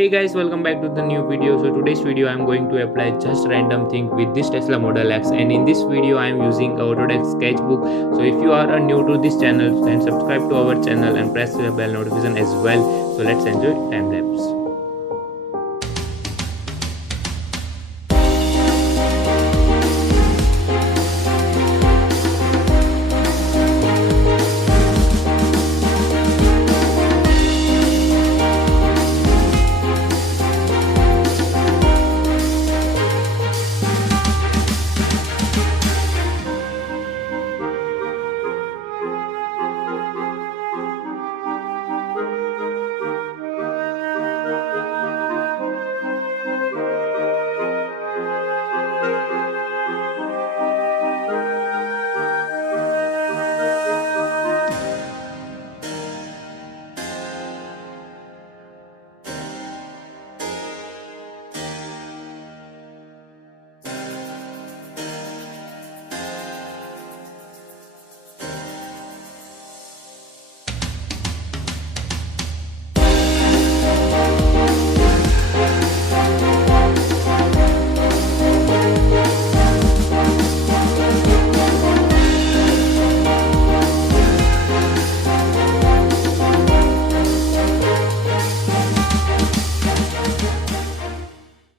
Hey guys, welcome back to the new video. So today's video I'm going to apply just random thing with this Tesla Model X, and in this video I am using AutoDesk Sketchbook. So if you are new to this channel, then subscribe to our channel and press the bell notification as well. So let's enjoy time lapse.